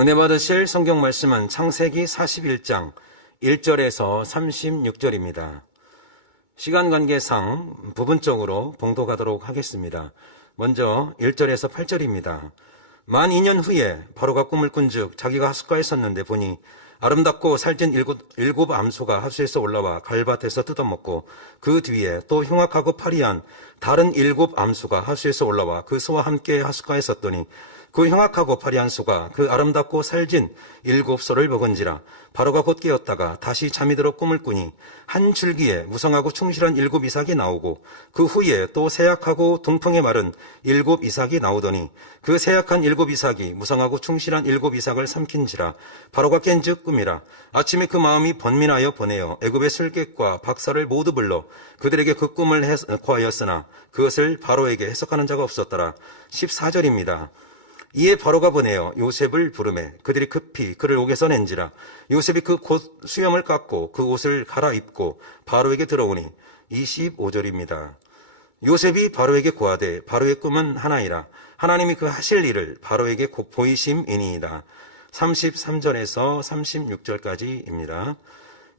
은혜 받으실 성경 말씀은 창세기 41장 1절에서 36절입니다. 시간 관계상 부분적으로 봉독하도록 하겠습니다. 먼저 1절에서 8절입니다. 만 2년 후에 바로가 꿈을 꾼즉 자기가 하숫가에 섰는데 보니 아름답고 살찐 일곱 암소가 하수에서 올라와 갈밭에서 뜯어먹고 그 뒤에 또 흉악하고 파리한 다른 7 암소가 하수에서 올라와 그 소와 함께 하숫가에 섰더니 그 흉악하고 파리한 소가 그 아름답고 살진 7 소를 먹은지라. 바로가 곧 깨었다가 다시 잠이 들어 꿈을 꾸니 한 줄기에 무성하고 충실한 7 이삭이 나오고 그 후에 또 세약하고 동풍에 마른 7 이삭이 나오더니 그 세약한 7 이삭이 무성하고 충실한 7 이삭을 삼킨지라. 바로가 깬즉 꿈이라. 아침에 그 마음이 번민하여 보내어 애굽의 술객과 박사를 모두 불러 그들에게 그 꿈을 고하였으나 그것을 바로에게 해석하는 자가 없었더라. 14절입니다. 이에 바로가 보내어 요셉을 부르매 그들이 급히 그를 옥에서 낸지라. 요셉이 그 곧 수염을 깎고 그 옷을 갈아입고 바로에게 들어오니 25절입니다. 요셉이 바로에게 고하되 바로의 꿈은 하나이라. 하나님이 그 하실 일을 바로에게 곧 보이심이니이다. 33절에서 36절까지입니다.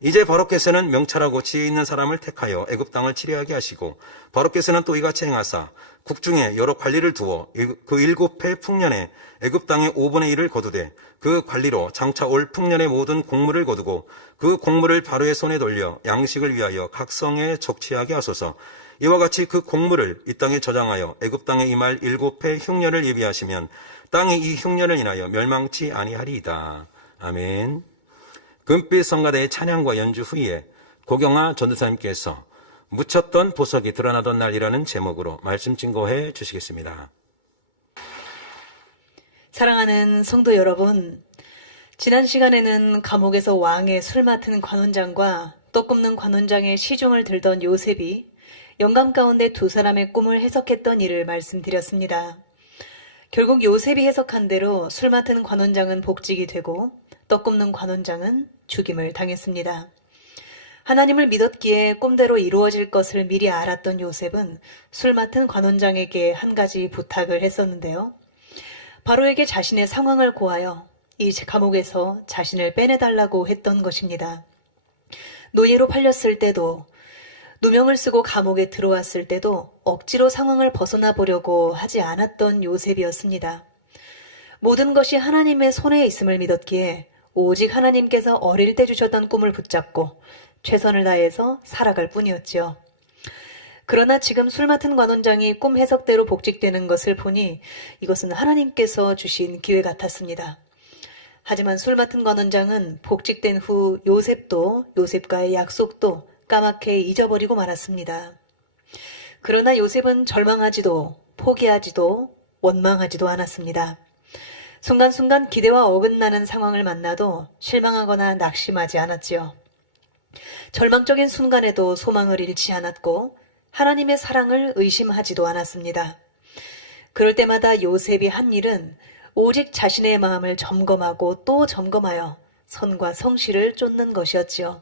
이제 바로께서는 명철하고 지혜 있는 사람을 택하여 애굽 땅을 치리하게 하시고 바로께서는 또 이같이 행하사 국중에 여러 관리를 두어 그 7해 풍년에 애굽 땅의 5분의 1을 거두되 그 관리로 장차 올 풍년의 모든 곡물을 거두고 그 곡물을 바로의 손에 돌려 양식을 위하여 각 성에 적치하게 하소서. 이와 같이 그 곡물을 이 땅에 저장하여 애굽 땅에 임할 7해 흉년을 예비하시면 땅이 이 흉년을 인하여 멸망치 아니하리이다. 아멘. 금빛 성가대의 찬양과 연주 후에 고경아 전도사님께서 묻혔던 보석이 드러나던 날이라는 제목으로 말씀 증거해 주시겠습니다. 사랑하는 성도 여러분, 지난 시간에는 감옥에서 왕의 술 맡은 관원장과 떡 굽는 관원장의 시중을 들던 요셉이 영감 가운데 두 사람의 꿈을 해석했던 일을 말씀드렸습니다. 결국 요셉이 해석한 대로 술 맡은 관원장은 복직이 되고 떡 굽는 관원장은 죽임을 당했습니다. 하나님을 믿었기에 꿈대로 이루어질 것을 미리 알았던 요셉은 술 맡은 관원장에게 한 가지 부탁을 했었는데요. 바로에게 자신의 상황을 고하여 이 감옥에서 자신을 빼내달라고 했던 것입니다. 노예로 팔렸을 때도, 누명을 쓰고 감옥에 들어왔을 때도 억지로 상황을 벗어나 보려고 하지 않았던 요셉이었습니다. 모든 것이 하나님의 손에 있음을 믿었기에 오직 하나님께서 어릴 때 주셨던 꿈을 붙잡고 최선을 다해서 살아갈 뿐이었지요. 그러나 지금 술 맡은 관원장이 꿈 해석대로 복직되는 것을 보니 이것은 하나님께서 주신 기회 같았습니다. 하지만 술 맡은 관원장은 복직된 후 요셉과의 약속도 까맣게 잊어버리고 말았습니다. 그러나 요셉은 절망하지도 포기하지도 원망하지도 않았습니다. 순간순간 기대와 어긋나는 상황을 만나도 실망하거나 낙심하지 않았지요. 절망적인 순간에도 소망을 잃지 않았고 하나님의 사랑을 의심하지도 않았습니다. 그럴 때마다 요셉이 한 일은 오직 자신의 마음을 점검하고 또 점검하여 선과 성실을 쫓는 것이었지요.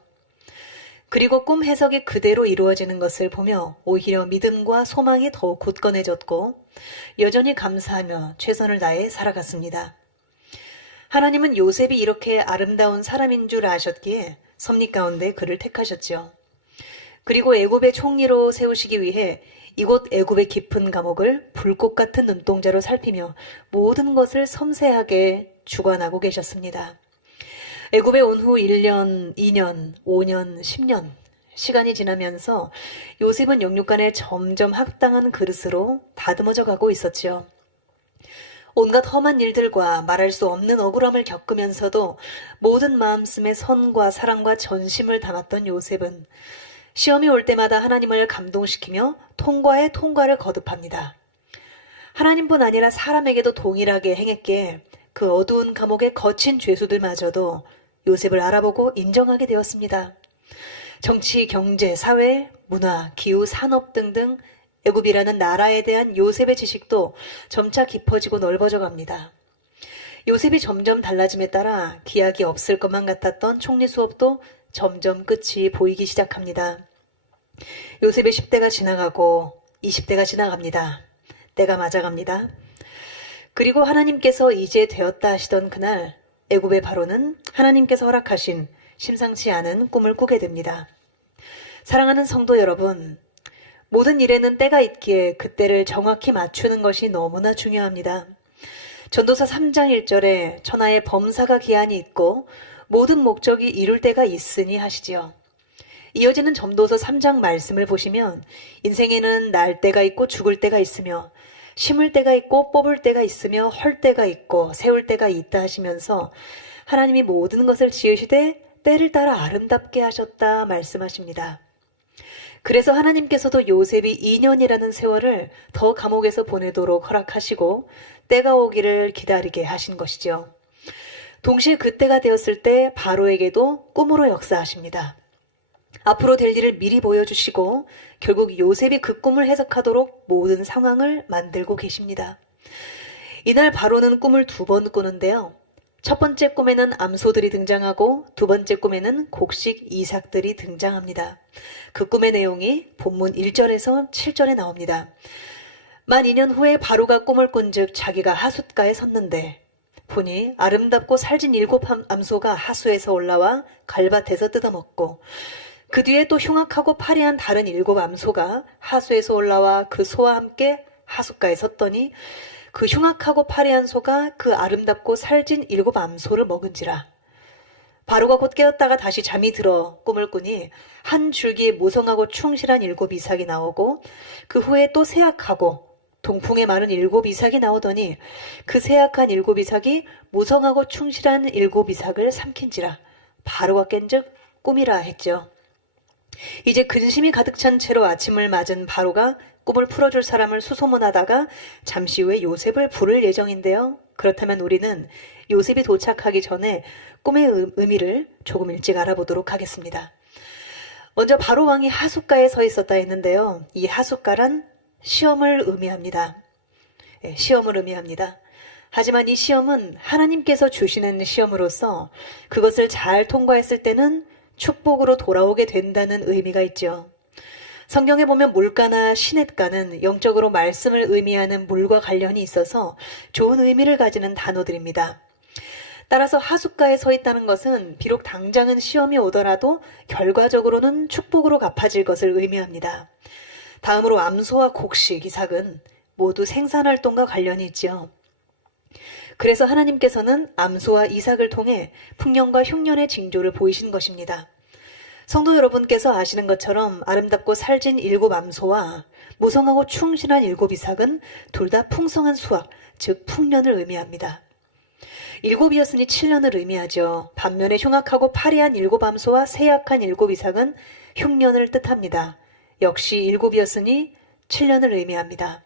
그리고 꿈 해석이 그대로 이루어지는 것을 보며 오히려 믿음과 소망이 더욱 굳건해졌고 여전히 감사하며 최선을 다해 살아갔습니다. 하나님은 요셉이 이렇게 아름다운 사람인 줄 아셨기에 섭리 가운데 그를 택하셨지요. 그리고 애굽의 총리로 세우시기 위해 이곳 애굽의 깊은 감옥을 불꽃 같은 눈동자로 살피며 모든 것을 섬세하게 주관하고 계셨습니다. 애굽에 온 후 1년, 2년, 5년, 10년 시간이 지나면서 요셉은 영육간에 점점 합당한 그릇으로 다듬어져 가고 있었지요. 온갖 험한 일들과 말할 수 없는 억울함을 겪으면서도 모든 마음씀에 선과 사랑과 전심을 담았던 요셉은 시험이 올 때마다 하나님을 감동시키며 통과에 통과를 거듭합니다. 하나님뿐 아니라 사람에게도 동일하게 행했기에 그 어두운 감옥의 거친 죄수들마저도 요셉을 알아보고 인정하게 되었습니다. 정치, 경제, 사회, 문화, 기후, 산업 등등 애굽이라는 나라에 대한 요셉의 지식도 점차 깊어지고 넓어져 갑니다. 요셉이 점점 달라짐에 따라 기약이 없을 것만 같았던 총리 수업도 점점 끝이 보이기 시작합니다. 요셉의 10대가 지나가고 20대가 지나갑니다. 때가 맞아갑니다. 그리고 하나님께서 이제 되었다 하시던 그날 애굽의 바로는 하나님께서 허락하신 심상치 않은 꿈을 꾸게 됩니다. 사랑하는 성도 여러분, 모든 일에는 때가 있기에 그때를 정확히 맞추는 것이 너무나 중요합니다. 전도서 3장 1절에 천하의 범사가 기한이 있고 모든 목적이 이룰 때가 있으니 하시지요. 이어지는 전도서 3장 말씀을 보시면 인생에는 날 때가 있고 죽을 때가 있으며 심을 때가 있고 뽑을 때가 있으며 헐 때가 있고 세울 때가 있다 하시면서 하나님이 모든 것을 지으시되 때를 따라 아름답게 하셨다 말씀하십니다. 그래서 하나님께서도 요셉이 2년이라는 세월을 더 감옥에서 보내도록 허락하시고 때가 오기를 기다리게 하신 것이죠. 동시에 그때가 되었을 때 바로에게도 꿈으로 역사하십니다. 앞으로 될 일을 미리 보여주시고 결국 요셉이 그 꿈을 해석하도록 모든 상황을 만들고 계십니다. 이날 바로는 꿈을 2번 꾸는데요. 첫 번째 꿈에는 암소들이 등장하고 두 번째 꿈에는 곡식 이삭들이 등장합니다. 그 꿈의 내용이 본문 1절에서 7절에 나옵니다. 만 2년 후에 바로가 꿈을 꾼즉 자기가 하숫가에 섰는데 보니 아름답고 살진 7 암소가 하수에서 올라와 갈밭에서 뜯어먹고 그 뒤에 또 흉악하고 파리한 다른 7 암소가 하수에서 올라와 그 소와 함께 하숫가에 섰더니 그 흉악하고 파리한 소가 그 아름답고 살진 7 암소를 먹은지라. 바로가 곧 깨었다가 다시 잠이 들어 꿈을 꾸니 한 줄기에 무성하고 충실한 7 이삭이 나오고 그 후에 또 쇠약하고 동풍에 마른 7 이삭이 나오더니 그 쇠약한 7 이삭이 무성하고 충실한 7 이삭을 삼킨지라. 바로가 깬즉 꿈이라 했죠. 이제 근심이 가득 찬 채로 아침을 맞은 바로가 꿈을 풀어줄 사람을 수소문하다가 잠시 후에 요셉을 부를 예정인데요. 그렇다면 우리는 요셉이 도착하기 전에 꿈의 의미를 조금 일찍 알아보도록 하겠습니다. 먼저 바로 왕이 하숫가에 서 있었다 했는데요. 이 하숫가란 시험을 의미합니다. 시험을 의미합니다. 하지만 이 시험은 하나님께서 주시는 시험으로서 그것을 잘 통과했을 때는 축복으로 돌아오게 된다는 의미가 있죠. 성경에 보면 물가나 시냇가는 영적으로 말씀을 의미하는 물과 관련이 있어서 좋은 의미를 가지는 단어들입니다. 따라서 하숫가에 서 있다는 것은 비록 당장은 시험이 오더라도 결과적으로는 축복으로 갚아질 것을 의미합니다. 다음으로 암소와 곡식, 이삭은 모두 생산활동과 관련이 있죠. 그래서 하나님께서는 암소와 이삭을 통해 풍년과 흉년의 징조를 보이신 것입니다. 성도 여러분께서 아시는 것처럼 아름답고 살진 7 암소와 무성하고 충실한 7 이삭은 둘 다 풍성한 수확, 즉 풍년을 의미합니다. 7이었으니 7년을 의미하죠. 반면에 흉악하고 파리한 7 암소와 쇠약한 7 이삭은 흉년을 뜻합니다. 역시 7이었으니 7년을 의미합니다.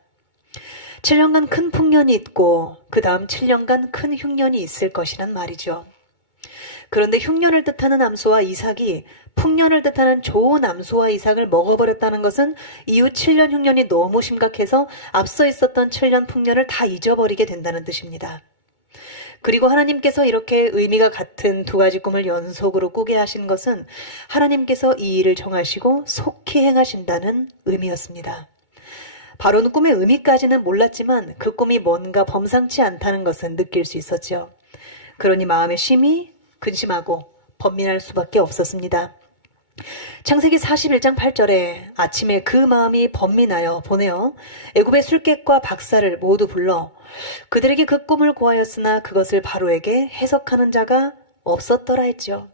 7년간 큰 풍년이 있고 그 다음 7년간 큰 흉년이 있을 것이란 말이죠. 그런데 흉년을 뜻하는 암소와 이삭이 풍년을 뜻하는 좋은 암소와 이삭을 먹어버렸다는 것은 이후 7년 흉년이 너무 심각해서 앞서 있었던 7년 풍년을 다 잊어버리게 된다는 뜻입니다. 그리고 하나님께서 이렇게 의미가 같은 2가지 꿈을 연속으로 꾸게 하신 것은 하나님께서 이 일을 정하시고 속히 행하신다는 의미였습니다. 바로는 꿈의 의미까지는 몰랐지만 그 꿈이 뭔가 범상치 않다는 것은 느낄 수 있었죠. 그러니 마음에 심히 근심하고 번민할 수밖에 없었습니다. 창세기 41장 8절에 아침에 그 마음이 번민하여 보내어 애굽의 술객과 박사를 모두 불러 그들에게 그 꿈을 고하였으나 그것을 바로에게 해석하는 자가 없었더라 했죠.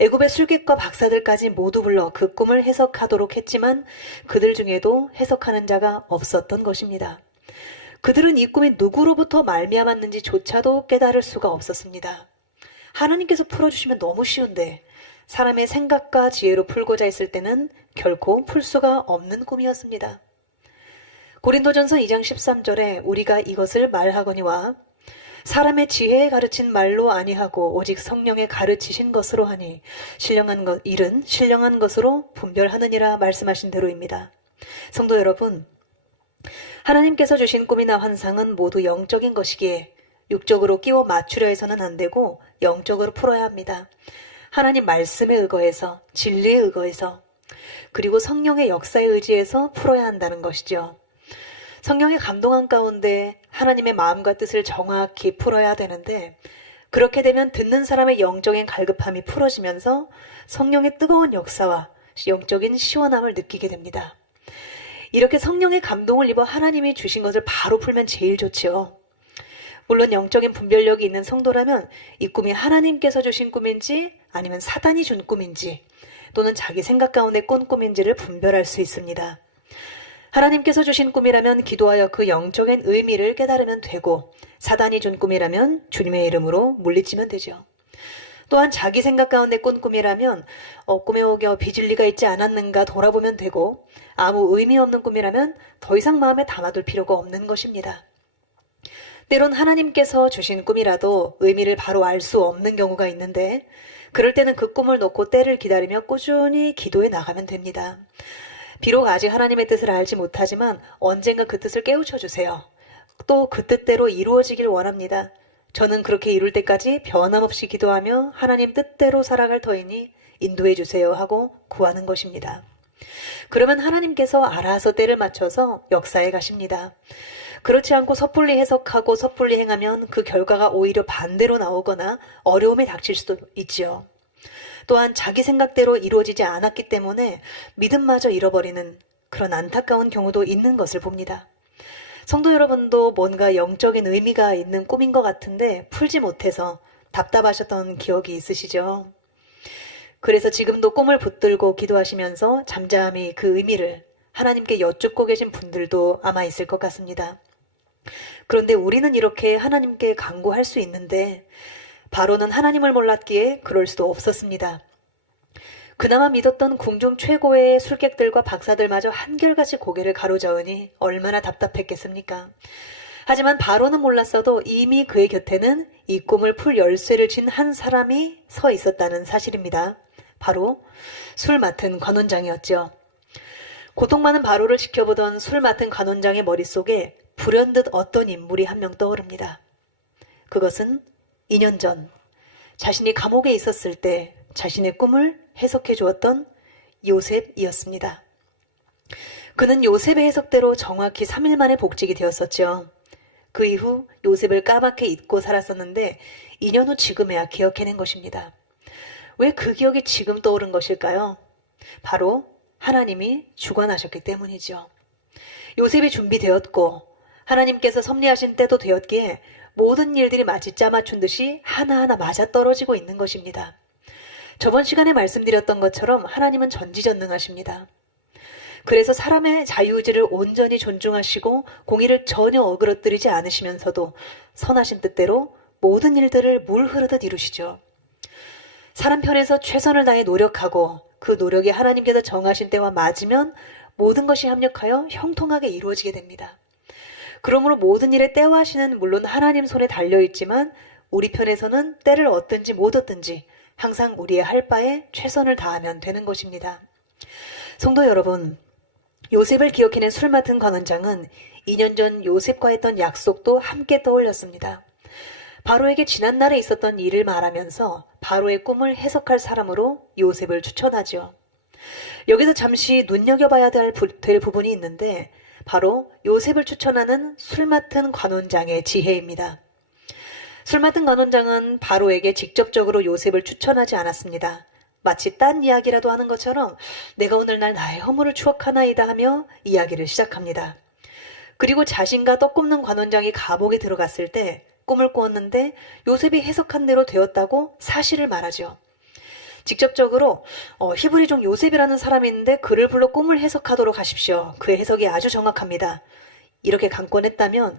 애굽의 술객과 박사들까지 모두 불러 그 꿈을 해석하도록 했지만 그들 중에도 해석하는 자가 없었던 것입니다. 그들은 이 꿈이 누구로부터 말미암았는지조차도 깨달을 수가 없었습니다. 하나님께서 풀어주시면 너무 쉬운데 사람의 생각과 지혜로 풀고자 했을 때는 결코 풀 수가 없는 꿈이었습니다. 고린도전서 2장 13절에 우리가 이것을 말하거니와 사람의 지혜에 가르친 말로 아니하고 오직 성령에 가르치신 것으로 하니 신령한 일은 신령한 것으로 분별하느니라 말씀하신 대로입니다. 성도 여러분, 하나님께서 주신 꿈이나 환상은 모두 영적인 것이기에 육적으로 끼워 맞추려 해서는 안 되고 영적으로 풀어야 합니다. 하나님 말씀에 의거해서, 진리에 의거해서, 그리고 성령의 역사에 의지해서 풀어야 한다는 것이죠. 성령의 감동한 가운데 하나님의 마음과 뜻을 정확히 풀어야 되는데 그렇게 되면 듣는 사람의 영적인 갈급함이 풀어지면서 성령의 뜨거운 역사와 영적인 시원함을 느끼게 됩니다. 이렇게 성령의 감동을 입어 하나님이 주신 것을 바로 풀면 제일 좋지요. 물론 영적인 분별력이 있는 성도라면 이 꿈이 하나님께서 주신 꿈인지 아니면 사단이 준 꿈인지 또는 자기 생각 가운데 꾼 꿈인지를 분별할 수 있습니다. 하나님께서 주신 꿈이라면 기도하여 그 영적인 의미를 깨달으면 되고, 사단이 준 꿈이라면 주님의 이름으로 물리치면 되죠. 또한 자기 생각 가운데 꾼 꿈이라면 꿈에 오겨 빚을 리가 있지 않았는가 돌아보면 되고, 아무 의미 없는 꿈이라면 더 이상 마음에 담아둘 필요가 없는 것입니다. 때론 하나님께서 주신 꿈이라도 의미를 바로 알 수 없는 경우가 있는데, 그럴 때는 그 꿈을 놓고 때를 기다리며 꾸준히 기도해 나가면 됩니다. 비록 아직 하나님의 뜻을 알지 못하지만 언젠가 그 뜻을 깨우쳐 주세요. 또 그 뜻대로 이루어지길 원합니다. 저는 그렇게 이룰 때까지 변함없이 기도하며 하나님 뜻대로 살아갈 터이니 인도해 주세요 하고 구하는 것입니다. 그러면 하나님께서 알아서 때를 맞춰서 역사에 가십니다. 그렇지 않고 섣불리 해석하고 섣불리 행하면 그 결과가 오히려 반대로 나오거나 어려움에 닥칠 수도 있지요. 또한 자기 생각대로 이루어지지 않았기 때문에 믿음마저 잃어버리는 그런 안타까운 경우도 있는 것을 봅니다. 성도 여러분도 뭔가 영적인 의미가 있는 꿈인 것 같은데 풀지 못해서 답답하셨던 기억이 있으시죠? 그래서 지금도 꿈을 붙들고 기도하시면서 잠잠히 그 의미를 하나님께 여쭙고 계신 분들도 아마 있을 것 같습니다. 그런데 우리는 이렇게 하나님께 간구할 수 있는데 바로는 하나님을 몰랐기에 그럴 수도 없었습니다. 그나마 믿었던 궁중 최고의 술객들과 박사들마저 한결같이 고개를 가로저으니 얼마나 답답했겠습니까? 하지만 바로는 몰랐어도 이미 그의 곁에는 이 꿈을 풀 열쇠를 쥔 한 사람이 서 있었다는 사실입니다. 바로 술 맡은 관원장이었죠. 고통 많은 바로를 지켜보던 술 맡은 관원장의 머릿속에 불현듯 어떤 인물이 한 명 떠오릅니다. 그것은 2년 전 자신이 감옥에 있었을 때 자신의 꿈을 해석해 주었던 요셉이었습니다. 그는 요셉의 해석대로 정확히 3일 만에 복직이 되었었죠. 그 이후 요셉을 까맣게 잊고 살았었는데 2년 후 지금에야 기억해낸 것입니다. 왜 그 기억이 지금 떠오른 것일까요? 바로 하나님이 주관하셨기 때문이죠. 요셉이 준비되었고 하나님께서 섭리하신 때도 되었기에 모든 일들이 마치 짜맞춘 듯이 하나하나 맞아떨어지고 있는 것입니다. 저번 시간에 말씀드렸던 것처럼 하나님은 전지전능하십니다. 그래서 사람의 자유의지를 온전히 존중하시고 공의를 전혀 어그러뜨리지 않으시면서도 선하신 뜻대로 모든 일들을 물 흐르듯 이루시죠. 사람 편에서 최선을 다해 노력하고 그 노력이 하나님께서 정하신 때와 맞으면 모든 것이 합력하여 형통하게 이루어지게 됩니다. 그러므로 모든 일의 때와 시는 물론 하나님 손에 달려있지만 우리 편에서는 때를 얻든지 못 얻든지 항상 우리의 할 바에 최선을 다하면 되는 것입니다. 성도 여러분, 요셉을 기억해낸 술 맡은 관원장은 2년 전 요셉과 했던 약속도 함께 떠올렸습니다. 바로에게 지난날에 있었던 일을 말하면서 바로의 꿈을 해석할 사람으로 요셉을 추천하죠. 여기서 잠시 눈여겨봐야 될 부분이 있는데 바로 요셉을 추천하는 술 맡은 관원장의 지혜입니다. 술 맡은 관원장은 바로에게 직접적으로 요셉을 추천하지 않았습니다. 마치 딴 이야기라도 하는 것처럼 내가 오늘날 나의 허물을 추억하나이다 하며 이야기를 시작합니다. 그리고 자신과 떡 굽는 관원장이 감옥에 들어갔을 때 꿈을 꾸었는데 요셉이 해석한 대로 되었다고 사실을 말하죠. 직접적으로 히브리종 요셉이라는 사람이 있는데 그를 불러 꿈을 해석하도록 하십시오. 그의 해석이 아주 정확합니다. 이렇게 강권했다면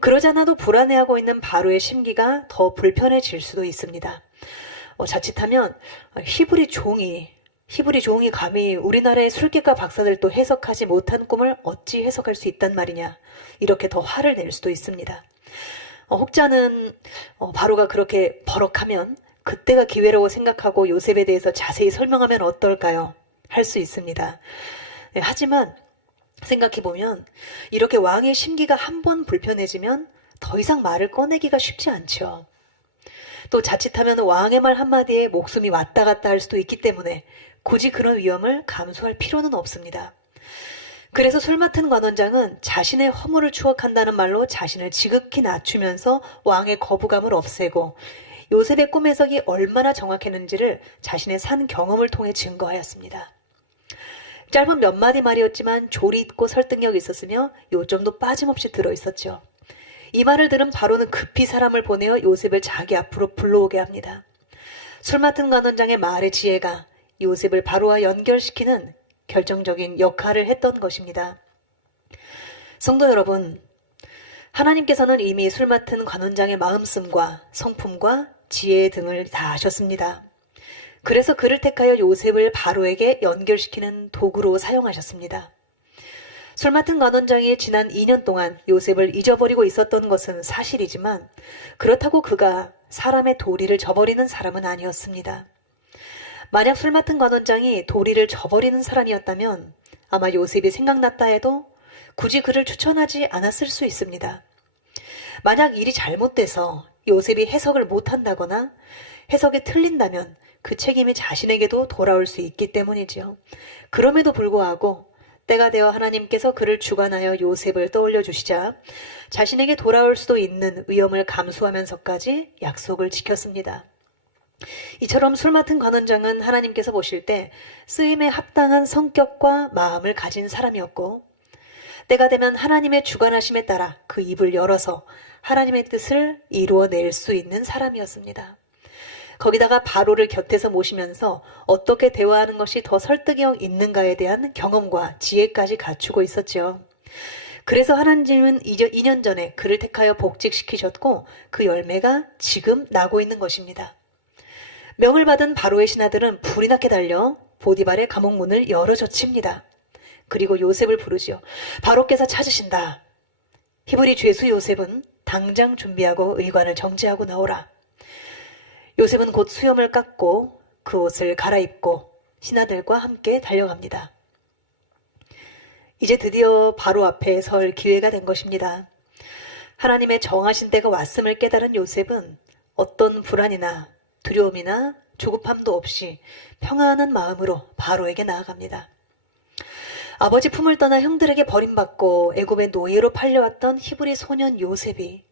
그러지 않아도 불안해하고 있는 바로의 심기가 더 불편해질 수도 있습니다. 자칫하면 히브리 종이 감히 우리나라의 술객과 박사들도 해석하지 못한 꿈을 어찌 해석할 수 있단 말이냐, 이렇게 더 화를 낼 수도 있습니다. 혹자는 바로가 그렇게 버럭하면 그때가 기회라고 생각하고 요셉에 대해서 자세히 설명하면 어떨까요? 할 수 있습니다. 네, 하지만 생각해보면 이렇게 왕의 심기가 한 번 불편해지면 더 이상 말을 꺼내기가 쉽지 않죠. 또 자칫하면 왕의 말 한마디에 목숨이 왔다 갔다 할 수도 있기 때문에 굳이 그런 위험을 감수할 필요는 없습니다. 그래서 술 맡은 관원장은 자신의 허물을 추억한다는 말로 자신을 지극히 낮추면서 왕의 거부감을 없애고 요셉의 꿈 해석이 얼마나 정확했는지를 자신의 산 경험을 통해 증거하였습니다. 짧은 몇 마디 말이었지만 조리 있고 설득력이 있었으며 요점도 빠짐없이 들어있었죠. 이 말을 들은 바로는 급히 사람을 보내어 요셉을 자기 앞으로 불러오게 합니다. 술 맡은 관원장의 말의 지혜가 요셉을 바로와 연결시키는 결정적인 역할을 했던 것입니다. 성도 여러분, 하나님께서는 이미 술 맡은 관원장의 마음씀과 성품과 지혜 등을 다 아셨습니다. 그래서 그를 택하여 요셉을 바로에게 연결시키는 도구로 사용하셨습니다. 술 맡은 관원장이 지난 2년 동안 요셉을 잊어버리고 있었던 것은 사실이지만 그렇다고 그가 사람의 도리를 저버리는 사람은 아니었습니다. 만약 술 맡은 관원장이 도리를 저버리는 사람이었다면 아마 요셉이 생각났다 해도 굳이 그를 추천하지 않았을 수 있습니다. 만약 일이 잘못돼서 요셉이 해석을 못한다거나 해석이 틀린다면 그 책임이 자신에게도 돌아올 수 있기 때문이지요. 그럼에도 불구하고 때가 되어 하나님께서 그를 주관하여 요셉을 떠올려 주시자 자신에게 돌아올 수도 있는 위험을 감수하면서까지 약속을 지켰습니다. 이처럼 술 맡은 관원장은 하나님께서 보실 때 쓰임에 합당한 성격과 마음을 가진 사람이었고 때가 되면 하나님의 주관하심에 따라 그 입을 열어서 하나님의 뜻을 이루어낼 수 있는 사람이었습니다. 거기다가 바로를 곁에서 모시면서 어떻게 대화하는 것이 더 설득력 있는가에 대한 경험과 지혜까지 갖추고 있었죠. 그래서 하나님은 2년 전에 그를 택하여 복직시키셨고 그 열매가 지금 나고 있는 것입니다. 명을 받은 바로의 신하들은 불이 나게 달려 보디발의 감옥 문을 열어 젖힙니다. 그리고 요셉을 부르지요. 바로께서 찾으신다. 히브리 죄수 요셉은 당장 준비하고 의관을 정지하고 나오라. 요셉은 곧 수염을 깎고 그 옷을 갈아입고 신하들과 함께 달려갑니다. 이제 드디어 바로 앞에 설 기회가 된 것입니다. 하나님의 정하신 때가 왔음을 깨달은 요셉은 어떤 불안이나 두려움이나 조급함도 없이 평안한 마음으로 바로에게 나아갑니다. 아버지 품을 떠나 형들에게 버림받고 애굽의 노예로 팔려왔던 히브리 소년 요셉이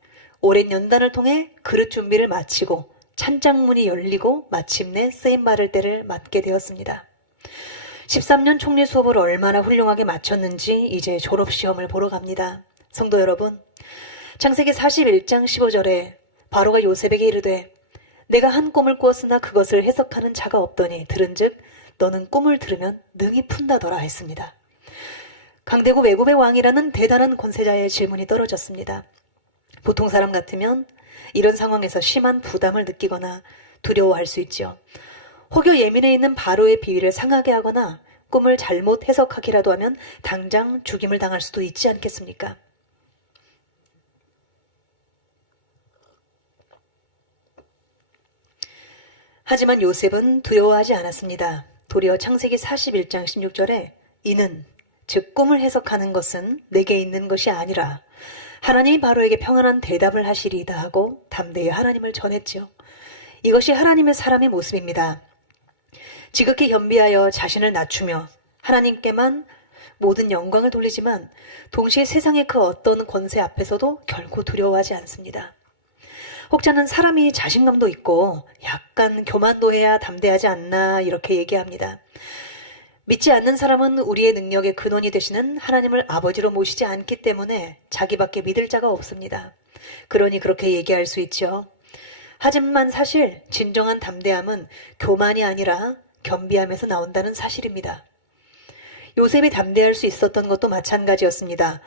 오랜 연단을 통해 그릇 준비를 마치고 찬장문이 열리고 마침내 쓰임 받을 때를 맞게 되었습니다. 13년 총리 수업을 얼마나 훌륭하게 마쳤는지 이제 졸업시험을 보러 갑니다. 성도 여러분, 창세기 41장 15절에 바로가 요셉에게 이르되 내가 한 꿈을 꾸었으나 그것을 해석하는 자가 없더니 들은즉 너는 꿈을 들으면 능히 푼다더라 했습니다. 강대국 애굽의 왕이라는 대단한 권세자의 질문이 떨어졌습니다. 보통 사람 같으면 이런 상황에서 심한 부담을 느끼거나 두려워할 수 있죠. 혹여 예민해 있는 바로의 비위를 상하게 하거나 꿈을 잘못 해석하기라도 하면 당장 죽임을 당할 수도 있지 않겠습니까? 하지만 요셉은 두려워하지 않았습니다. 도리어 창세기 41장 16절에 이는 즉 꿈을 해석하는 것은 내게 있는 것이 아니라 하나님이 바로에게 평안한 대답을 하시리이다 하고 담대히 하나님을 전했지요. 이것이 하나님의 사람의 모습입니다. 지극히 겸비하여 자신을 낮추며 하나님께만 모든 영광을 돌리지만 동시에 세상의 그 어떤 권세 앞에서도 결코 두려워하지 않습니다. 혹자는 사람이 자신감도 있고 약간 교만도 해야 담대하지 않나 이렇게 얘기합니다. 믿지 않는 사람은 우리의 능력의 근원이 되시는 하나님을 아버지로 모시지 않기 때문에 자기밖에 믿을 자가 없습니다. 그러니 그렇게 얘기할 수 있죠. 하지만 사실 진정한 담대함은 교만이 아니라 겸비함에서 나온다는 사실입니다. 요셉이 담대할 수 있었던 것도 마찬가지였습니다.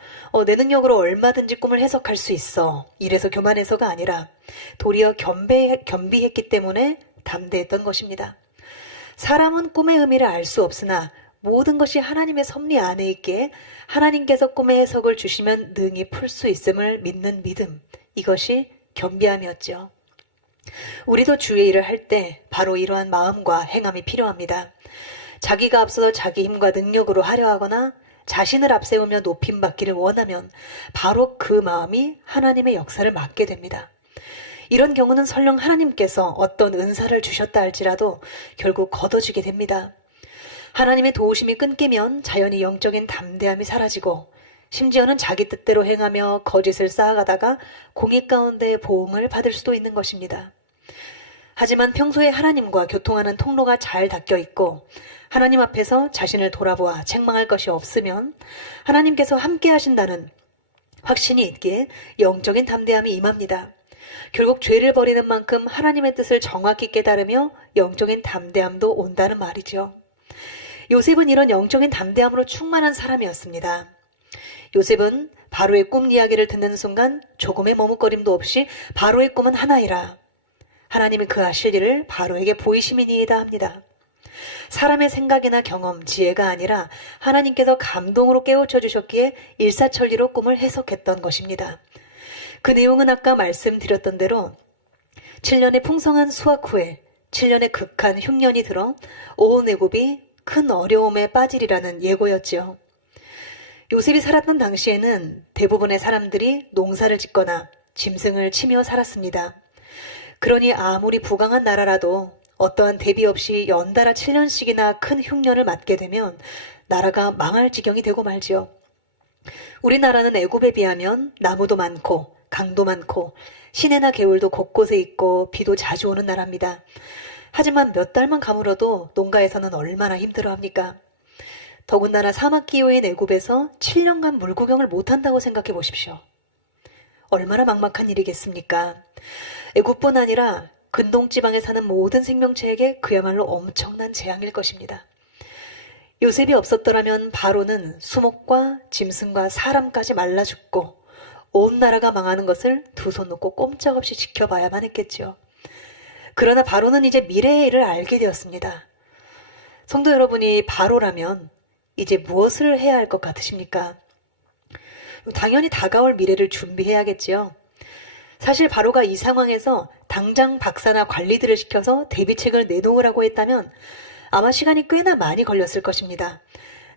내 능력으로 얼마든지 꿈을 해석할 수 있어. 이래서 교만해서가 아니라 도리어 겸비했기 때문에 담대했던 것입니다. 사람은 꿈의 의미를 알 수 없으나 모든 것이 하나님의 섭리 안에 있기에 하나님께서 꿈의 해석을 주시면 능히 풀 수 있음을 믿는 믿음. 이것이 겸비함이었죠. 우리도 주의 일을 할 때 바로 이러한 마음과 행함이 필요합니다. 자기가 앞서서 자기 힘과 능력으로 하려 하거나 자신을 앞세우며 높임받기를 원하면 바로 그 마음이 하나님의 역사를 막게 됩니다. 이런 경우는 설령 하나님께서 어떤 은사를 주셨다 할지라도 결국 거둬지게 됩니다. 하나님의 도우심이 끊기면 자연히 영적인 담대함이 사라지고 심지어는 자기 뜻대로 행하며 거짓을 쌓아가다가 공의 가운데 보응을 받을 수도 있는 것입니다. 하지만 평소에 하나님과 교통하는 통로가 잘 닦여 있고 하나님 앞에서 자신을 돌아보아 책망할 것이 없으면 하나님께서 함께 하신다는 확신이 있기에 영적인 담대함이 임합니다. 결국 죄를 버리는 만큼 하나님의 뜻을 정확히 깨달으며 영적인 담대함도 온다는 말이죠. 요셉은 이런 영적인 담대함으로 충만한 사람이었습니다. 요셉은 바로의 꿈 이야기를 듣는 순간 조금의 머뭇거림도 없이 바로의 꿈은 하나이라. 하나님이 그 하실 일을 바로에게 보이심이니이다 합니다. 사람의 생각이나 경험, 지혜가 아니라 하나님께서 감동으로 깨우쳐 주셨기에 일사천리로 꿈을 해석했던 것입니다. 그 내용은 아까 말씀드렸던 대로 7년의 풍성한 수확 후에 7년의 극한 흉년이 들어 온 애굽이 큰 어려움에 빠지리라는 예고였지요. 요셉이 살았던 당시에는 대부분의 사람들이 농사를 짓거나 짐승을 치며 살았습니다. 그러니 아무리 부강한 나라라도 어떠한 대비 없이 연달아 7년씩이나 큰 흉년을 맞게 되면 나라가 망할 지경이 되고 말지요. 우리나라는 애굽에 비하면 나무도 많고 강도 많고 시내나 개울도 곳곳에 있고 비도 자주 오는 나라입니다. 하지만 몇 달만 가물어도 농가에서는 얼마나 힘들어합니까? 더군다나 사막기후인 애굽에서 7년간 물구경을 못한다고 생각해 보십시오. 얼마나 막막한 일이겠습니까? 애굽뿐 아니라 근동지방에 사는 모든 생명체에게 그야말로 엄청난 재앙일 것입니다. 요셉이 없었더라면 바로는 수목과 짐승과 사람까지 말라 죽고 온 나라가 망하는 것을 두 손 놓고 꼼짝없이 지켜봐야만 했겠죠. 그러나 바로는 이제 미래의 일을 알게 되었습니다. 성도 여러분이 바로라면 이제 무엇을 해야 할 것 같으십니까? 당연히 다가올 미래를 준비해야겠지요. 사실 바로가 이 상황에서 당장 박사나 관리들을 시켜서 대비책을 내놓으라고 했다면 아마 시간이 꽤나 많이 걸렸을 것입니다.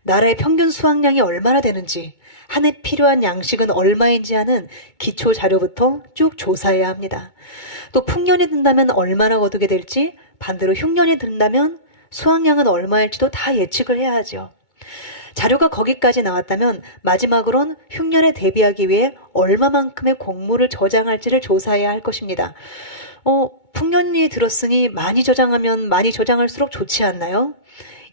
나라의 평균 수확량이 얼마나 되는지, 한 해 필요한 양식은 얼마인지 하는 기초 자료부터 쭉 조사해야 합니다. 또 풍년이 든다면 얼마나 거두게 될지, 반대로 흉년이 든다면 수확량은 얼마일지도 다 예측을 해야 하죠. 자료가 거기까지 나왔다면 마지막으론 흉년에 대비하기 위해 얼마만큼의 곡물을 저장할지를 조사해야 할 것입니다. 풍년이 들었으니 많이 저장하면 많이 저장할수록 좋지 않나요?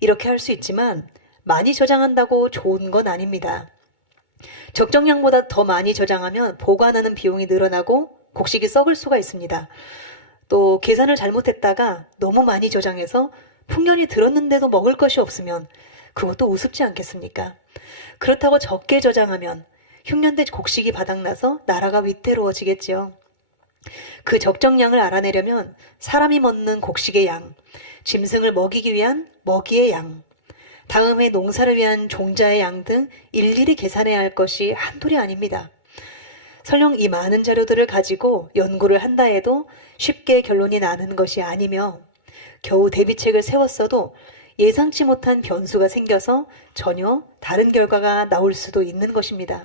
이렇게 할 수 있지만 많이 저장한다고 좋은 건 아닙니다. 적정량보다 더 많이 저장하면 보관하는 비용이 늘어나고 곡식이 썩을 수가 있습니다. 또 계산을 잘못했다가 너무 많이 저장해서 풍년이 들었는데도 먹을 것이 없으면 그것도 우습지 않겠습니까? 그렇다고 적게 저장하면 흉년대 곡식이 바닥나서 나라가 위태로워지겠지요. 그 적정량을 알아내려면 사람이 먹는 곡식의 양, 짐승을 먹이기 위한 먹이의 양, 다음 해 농사를 위한 종자의 양 등 일일이 계산해야 할 것이 한둘이 아닙니다. 설령 이 많은 자료들을 가지고 연구를 한다 해도 쉽게 결론이 나는 것이 아니며 겨우 대비책을 세웠어도 예상치 못한 변수가 생겨서 전혀 다른 결과가 나올 수도 있는 것입니다.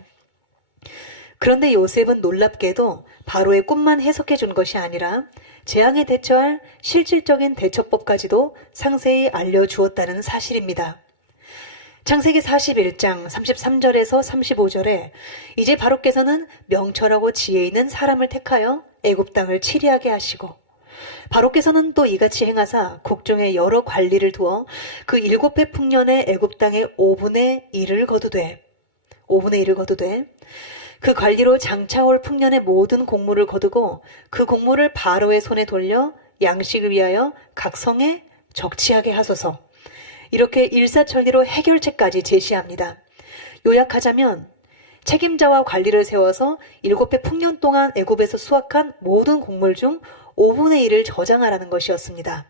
그런데 요셉은 놀랍게도 바로의 꿈만 해석해 준 것이 아니라 재앙에 대처할 실질적인 대처법까지도 상세히 알려주었다는 사실입니다. 창세기 41장 33절에서 35절에 이제 바로께서는 명철하고 지혜 있는 사람을 택하여 애굽 땅을 치리하게 하시고 바로께서는 또 이같이 행하사 국중에 여러 관리를 두어 그 7배 풍년의 애굽 땅의 5분의 1을 거두되 그 관리로 장차올 풍년의 모든 곡물을 거두고 그 곡물을 바로의 손에 돌려 양식을 위하여 각 성에 적치하게 하소서. 이렇게 일사천리로 해결책까지 제시합니다. 요약하자면 책임자와 관리를 세워서 7배 풍년 동안 애굽에서 수확한 모든 곡물 중 5분의 1을 저장하라는 것이었습니다.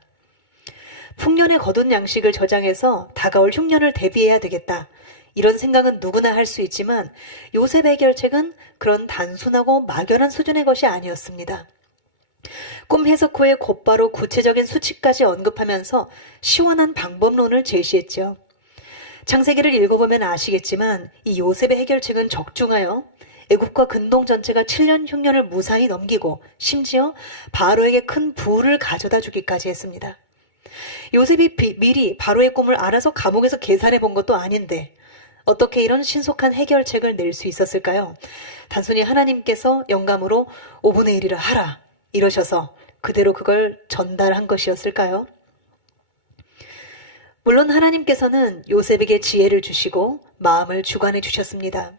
풍년에 거둔 양식을 저장해서 다가올 흉년을 대비해야 되겠다. 이런 생각은 누구나 할 수 있지만 요셉의 해결책은 그런 단순하고 막연한 수준의 것이 아니었습니다. 꿈 해석 후에 곧바로 구체적인 수치까지 언급하면서 시원한 방법론을 제시했죠. 창세기를 읽어보면 아시겠지만 이 요셉의 해결책은 적중하여 애굽과 근동 전체가 7년 흉년을 무사히 넘기고 심지어 바로에게 큰 부를 가져다 주기까지 했습니다. 요셉이 미리 바로의 꿈을 알아서 감옥에서 계산해 본 것도 아닌데 어떻게 이런 신속한 해결책을 낼 수 있었을까요? 단순히 하나님께서 영감으로 5분의 1이라 하라 이러셔서 그대로 그걸 전달한 것이었을까요? 물론 하나님께서는 요셉에게 지혜를 주시고 마음을 주관해 주셨습니다.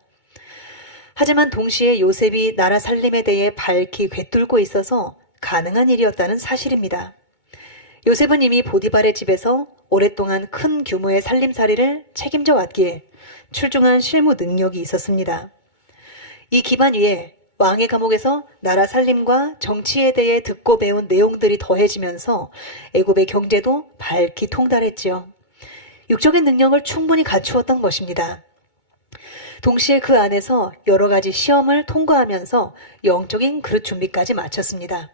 하지만 동시에 요셉이 나라 살림에 대해 밝히 꿰뚫고 있어서 가능한 일이었다는 사실입니다. 요셉은 이미 보디발의 집에서 오랫동안 큰 규모의 살림살이를 책임져 왔기에 출중한 실무 능력이 있었습니다. 이 기반 위에 왕의 감옥에서 나라 살림과 정치에 대해 듣고 배운 내용들이 더해지면서 애굽의 경제도 밝히 통달했지요. 육적인 능력을 충분히 갖추었던 것입니다. 동시에 그 안에서 여러 가지 시험을 통과하면서 영적인 그릇 준비까지 마쳤습니다.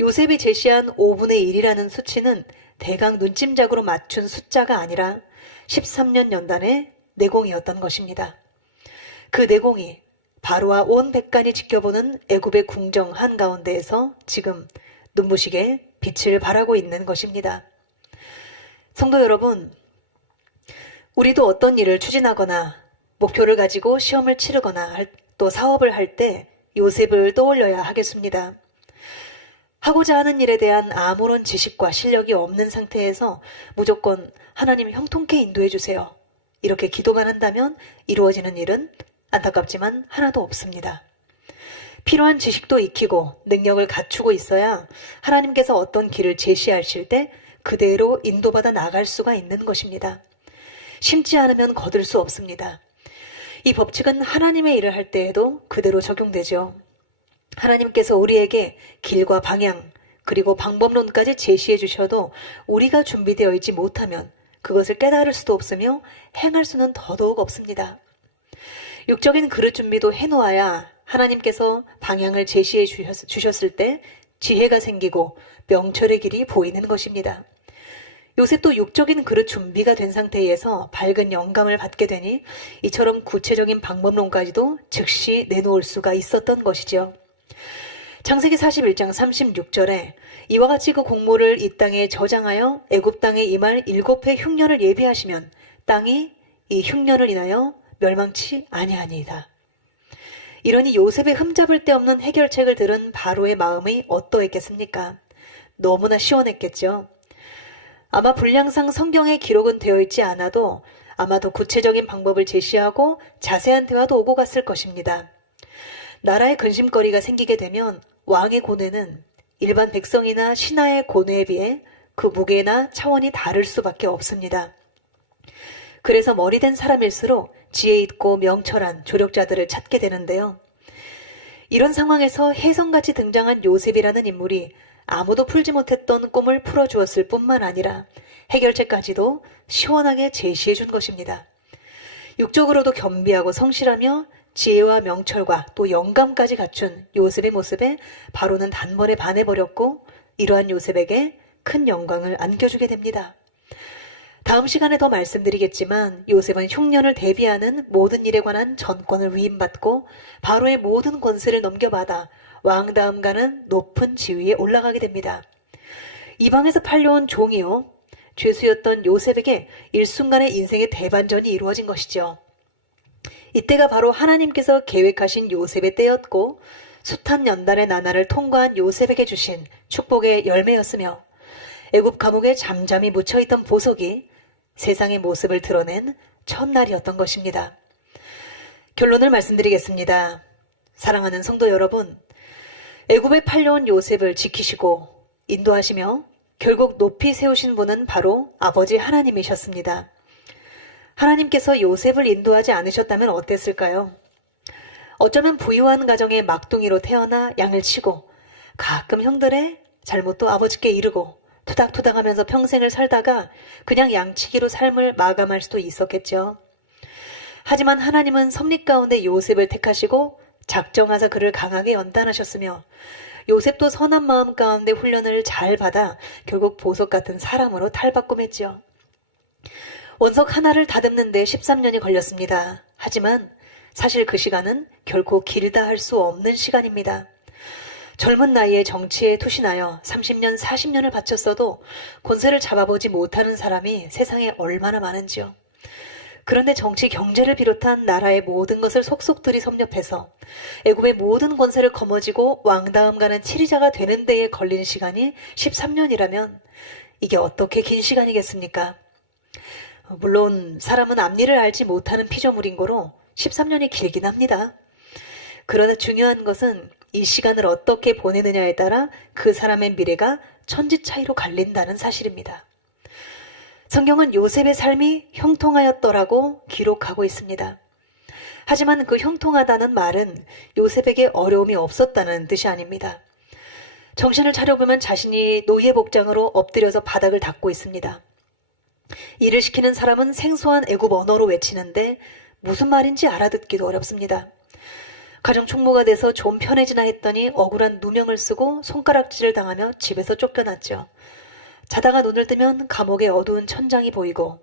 요셉이 제시한 5분의 1이라는 수치는 대강 눈찜작으로 맞춘 숫자가 아니라 13년 연단의 내공이었던 것입니다. 그 내공이 바로와 온 백관이 지켜보는 애굽의 궁정 한가운데에서 지금 눈부시게 빛을 발하고 있는 것입니다. 성도 여러분, 우리도 어떤 일을 추진하거나 목표를 가지고 시험을 치르거나 또 사업을 할 때 요셉을 떠올려야 하겠습니다. 하고자 하는 일에 대한 아무런 지식과 실력이 없는 상태에서 무조건 하나님 형통케 인도해 주세요. 이렇게 기도만 한다면 이루어지는 일은 안타깝지만 하나도 없습니다. 필요한 지식도 익히고 능력을 갖추고 있어야 하나님께서 어떤 길을 제시하실 때 그대로 인도받아 나갈 수가 있는 것입니다. 심지 않으면 거둘 수 없습니다. 이 법칙은 하나님의 일을 할 때에도 그대로 적용되죠. 하나님께서 우리에게 길과 방향 그리고 방법론까지 제시해 주셔도 우리가 준비되어 있지 못하면 그것을 깨달을 수도 없으며 행할 수는 더더욱 없습니다. 육적인 그릇 준비도 해놓아야 하나님께서 방향을 제시해 주셨을 때 지혜가 생기고 명철의 길이 보이는 것입니다. 요셉도 육적인 그릇 준비가 된 상태에서 밝은 영감을 받게 되니 이처럼 구체적인 방법론까지도 즉시 내놓을 수가 있었던 것이죠. 창세기 41장 36절에 이와 같이 그 공모를 이 땅에 저장하여 애굽 땅에 임할 7회 흉년을 예비하시면 땅이 이 흉년을 인하여 멸망치 아니하니이다. 이러니 요셉의 흠잡을 데 없는 해결책을 들은 바로의 마음이 어떠했겠습니까? 너무나 시원했겠죠. 아마 분량상 성경에 기록은 되어 있지 않아도 아마도 구체적인 방법을 제시하고 자세한 대화도 오고 갔을 것입니다. 나라의 근심거리가 생기게 되면 왕의 고뇌는 일반 백성이나 신하의 고뇌에 비해 그 무게나 차원이 다를 수밖에 없습니다. 그래서 머리된 사람일수록 지혜 있고 명철한 조력자들을 찾게 되는데요. 이런 상황에서 혜성같이 등장한 요셉이라는 인물이 아무도 풀지 못했던 꿈을 풀어주었을 뿐만 아니라 해결책까지도 시원하게 제시해 준 것입니다. 육적으로도 겸비하고 성실하며 지혜와 명철과 또 영감까지 갖춘 요셉의 모습에 바로는 단번에 반해버렸고 이러한 요셉에게 큰 영광을 안겨주게 됩니다. 다음 시간에 더 말씀드리겠지만 요셉은 흉년을 대비하는 모든 일에 관한 전권을 위임받고 바로의 모든 권세를 넘겨받아 왕 다음 가는 높은 지위에 올라가게 됩니다. 이방에서 팔려온 종이요 죄수였던 요셉에게 일순간의 인생의 대반전이 이루어진 것이죠. 이때가 바로 하나님께서 계획하신 요셉의 때였고 숱한 연단의 나날을 통과한 요셉에게 주신 축복의 열매였으며 애굽 감옥에 잠잠히 묻혀있던 보석이 세상의 모습을 드러낸 첫날이었던 것입니다. 결론을 말씀드리겠습니다. 사랑하는 성도 여러분, 애굽에 팔려온 요셉을 지키시고 인도하시며 결국 높이 세우신 분은 바로 아버지 하나님이셨습니다. 하나님께서 요셉을 인도하지 않으셨다면 어땠을까요? 어쩌면 부유한 가정의 막둥이로 태어나 양을 치고 가끔 형들의 잘못도 아버지께 이르고 투닥투닥하면서 평생을 살다가 그냥 양치기로 삶을 마감할 수도 있었겠죠. 하지만 하나님은 섭리 가운데 요셉을 택하시고 작정하사 그를 강하게 연단하셨으며 요셉도 선한 마음 가운데 훈련을 잘 받아 결국 보석 같은 사람으로 탈바꿈했죠. 원석 하나를 다듬는 데 13년이 걸렸습니다. 하지만 사실 그 시간은 결코 길다 할 수 없는 시간입니다. 젊은 나이에 정치에 투신하여 30년, 40년을 바쳤어도 권세를 잡아보지 못하는 사람이 세상에 얼마나 많은지요. 그런데 정치 경제를 비롯한 나라의 모든 것을 속속들이 섭렵해서 애굽의 모든 권세를 거머쥐고 왕다음 가는 치리자가 되는 데에 걸린 시간이 13년이라면 이게 어떻게 긴 시간이겠습니까? 물론 사람은 앞일을 알지 못하는 피조물인 거로 13년이 길긴 합니다. 그러나 중요한 것은 이 시간을 어떻게 보내느냐에 따라 그 사람의 미래가 천지 차이로 갈린다는 사실입니다. 성경은 요셉의 삶이 형통하였더라고 기록하고 있습니다. 하지만 그 형통하다는 말은 요셉에게 어려움이 없었다는 뜻이 아닙니다. 정신을 차려보면 자신이 노예 복장으로 엎드려서 바닥을 닦고 있습니다. 일을 시키는 사람은 생소한 애굽 언어로 외치는데 무슨 말인지 알아듣기도 어렵습니다. 가정 총무가 돼서 좀 편해지나 했더니 억울한 누명을 쓰고 손가락질을 당하며 집에서 쫓겨났죠. 자다가 눈을 뜨면 감옥의 어두운 천장이 보이고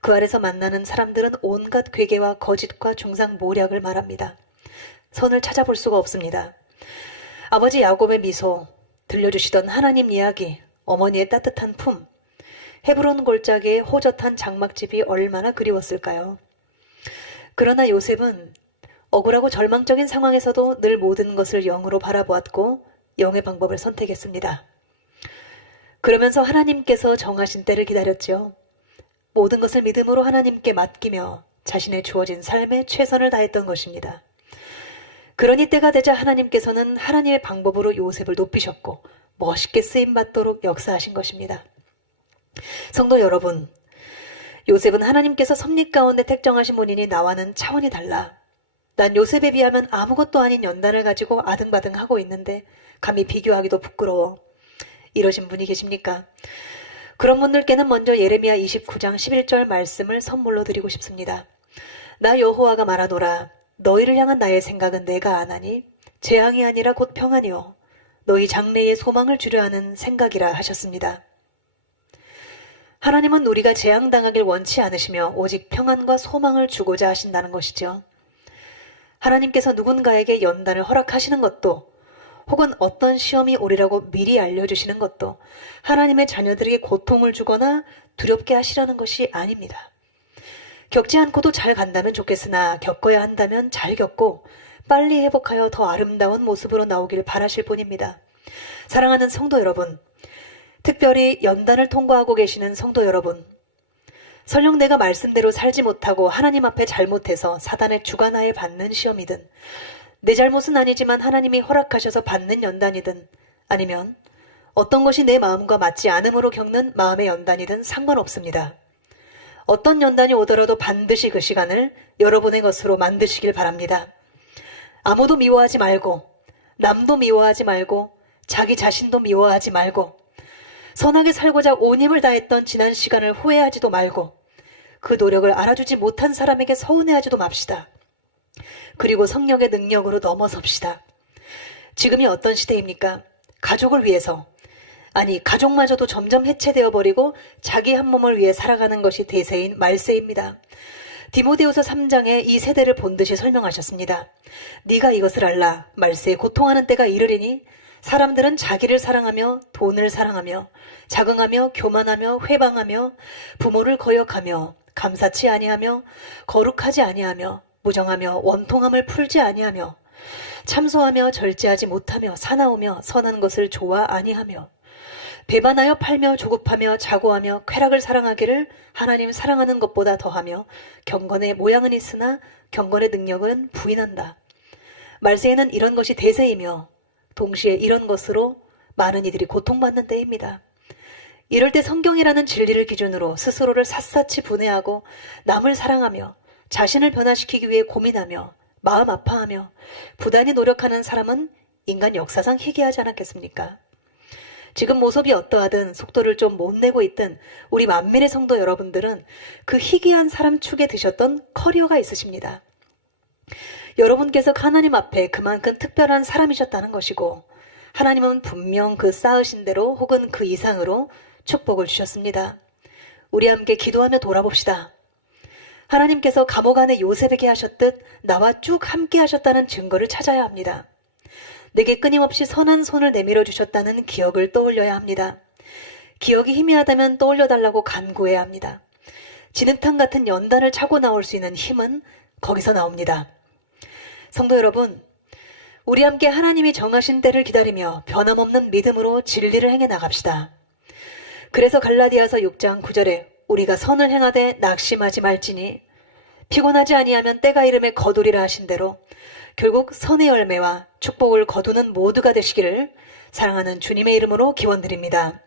그 안에서 만나는 사람들은 온갖 괴계와 거짓과 중상모략을 말합니다. 선을 찾아볼 수가 없습니다. 아버지 야곱의 미소, 들려주시던 하나님 이야기, 어머니의 따뜻한 품, 헤브론 골짜기의 호젓한 장막집이 얼마나 그리웠을까요? 그러나 요셉은 억울하고 절망적인 상황에서도 늘 모든 것을 영으로 바라보았고 영의 방법을 선택했습니다. 그러면서 하나님께서 정하신 때를 기다렸죠. 모든 것을 믿음으로 하나님께 맡기며 자신의 주어진 삶에 최선을 다했던 것입니다. 그러니 때가 되자 하나님께서는 하나님의 방법으로 요셉을 높이셨고 멋있게 쓰임받도록 역사하신 것입니다. 성도 여러분, 요셉은 하나님께서 섭리 가운데 택정하신 분이니 나와는 차원이 달라. 난 요셉에 비하면 아무것도 아닌 연단을 가지고 아등바등하고 있는데 감히 비교하기도 부끄러워. 이러신 분이 계십니까? 그런 분들께는 먼저 예레미야 29장 11절 말씀을 선물로 드리고 싶습니다. 나 여호와가 말하노라. 너희를 향한 나의 생각은 내가 아나니 재앙이 아니라 곧 평안이요 너희 장래의 소망을 주려 하는 생각이라 하셨습니다. 하나님은 우리가 재앙당하길 원치 않으시며 오직 평안과 소망을 주고자 하신다는 것이죠. 하나님께서 누군가에게 연단을 허락하시는 것도 혹은 어떤 시험이 오리라고 미리 알려주시는 것도 하나님의 자녀들에게 고통을 주거나 두렵게 하시려는 것이 아닙니다. 겪지 않고도 잘 간다면 좋겠으나 겪어야 한다면 잘 겪고 빨리 회복하여 더 아름다운 모습으로 나오길 바라실 뿐입니다. 사랑하는 성도 여러분, 특별히 연단을 통과하고 계시는 성도 여러분, 설령 내가 말씀대로 살지 못하고 하나님 앞에 잘못해서 사단의 주관하에 받는 시험이든 내 잘못은 아니지만 하나님이 허락하셔서 받는 연단이든 아니면 어떤 것이 내 마음과 맞지 않음으로 겪는 마음의 연단이든 상관없습니다. 어떤 연단이 오더라도 반드시 그 시간을 여러분의 것으로 만드시길 바랍니다. 아무도 미워하지 말고 남도 미워하지 말고 자기 자신도 미워하지 말고 선하게 살고자 온 힘을 다했던 지난 시간을 후회하지도 말고 그 노력을 알아주지 못한 사람에게 서운해하지도 맙시다. 그리고 성령의 능력으로 넘어섭시다. 지금이 어떤 시대입니까? 가족을 위해서, 아니 가족마저도 점점 해체되어 버리고 자기 한 몸을 위해 살아가는 것이 대세인 말세입니다. 디모데후서 3장에 이 세대를 본듯이 설명하셨습니다. 네가 이것을 알라. 말세에 고통하는 때가 이르리니 사람들은 자기를 사랑하며 돈을 사랑하며 자긍하며 교만하며 회방하며 부모를 거역하며 감사치 아니하며 거룩하지 아니하며 무정하며 원통함을 풀지 아니하며 참소하며 절제하지 못하며 사나우며 선한 것을 좋아 아니하며 배반하여 팔며 조급하며 자고하며 쾌락을 사랑하기를 하나님 사랑하는 것보다 더하며 경건의 모양은 있으나 경건의 능력은 부인한다. 말세에는 이런 것이 대세이며 동시에 이런 것으로 많은 이들이 고통받는 때입니다. 이럴 때 성경이라는 진리를 기준으로 스스로를 샅샅이 분해하고 남을 사랑하며 자신을 변화시키기 위해 고민하며 마음 아파하며 부단히 노력하는 사람은 인간 역사상 희귀하지 않았겠습니까? 지금 모습이 어떠하든 속도를 좀 못 내고 있든 우리 만민의 성도 여러분들은 그 희귀한 사람 축에 드셨던 커리어가 있으십니다. 여러분께서 하나님 앞에 그만큼 특별한 사람이셨다는 것이고 하나님은 분명 그 쌓으신 대로 혹은 그 이상으로 축복을 주셨습니다. 우리 함께 기도하며 돌아봅시다. 하나님께서 감옥 안에 요셉에게 하셨듯 나와 쭉 함께 하셨다는 증거를 찾아야 합니다. 내게 끊임없이 선한 손을 내밀어 주셨다는 기억을 떠올려야 합니다. 기억이 희미하다면 떠올려달라고 간구해야 합니다. 진흙탕 같은 연단을 차고 나올 수 있는 힘은 거기서 나옵니다. 성도 여러분, 우리 함께 하나님이 정하신 때를 기다리며 변함없는 믿음으로 진리를 행해 나갑시다. 그래서 갈라디아서 6장 9절에 우리가 선을 행하되 낙심하지 말지니 피곤하지 아니하면 때가 이름에 거두리라 하신 대로 결국 선의 열매와 축복을 거두는 모두가 되시기를 사랑하는 주님의 이름으로 기원드립니다.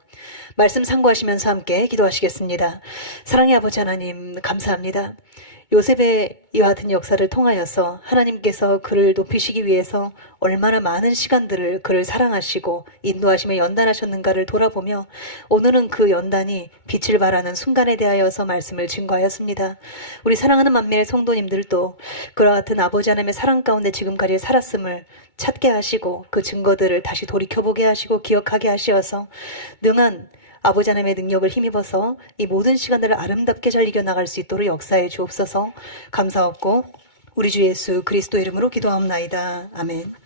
말씀 참고하시면서 함께 기도하시겠습니다. 사랑의 아버지 하나님, 감사합니다. 요셉의 이와 같은 역사를 통하여서 하나님께서 그를 높이시기 위해서 얼마나 많은 시간들을 그를 사랑하시고 인도하시며 연단하셨는가를 돌아보며 오늘은 그 연단이 빛을 발하는 순간에 대하여서 말씀을 증거하였습니다. 우리 사랑하는 만매의 성도님들도 그와 같은 아버지 하나님의 사랑 가운데 지금까지 살았음을 찾게 하시고 그 증거들을 다시 돌이켜보게 하시고 기억하게 하시어서 능한 아버지 하나님의 능력을 힘입어서 이 모든 시간들을 아름답게 잘 이겨나갈 수 있도록 역사해 주옵소서. 감사하고 우리 주 예수 그리스도 이름으로 기도하옵나이다. 아멘.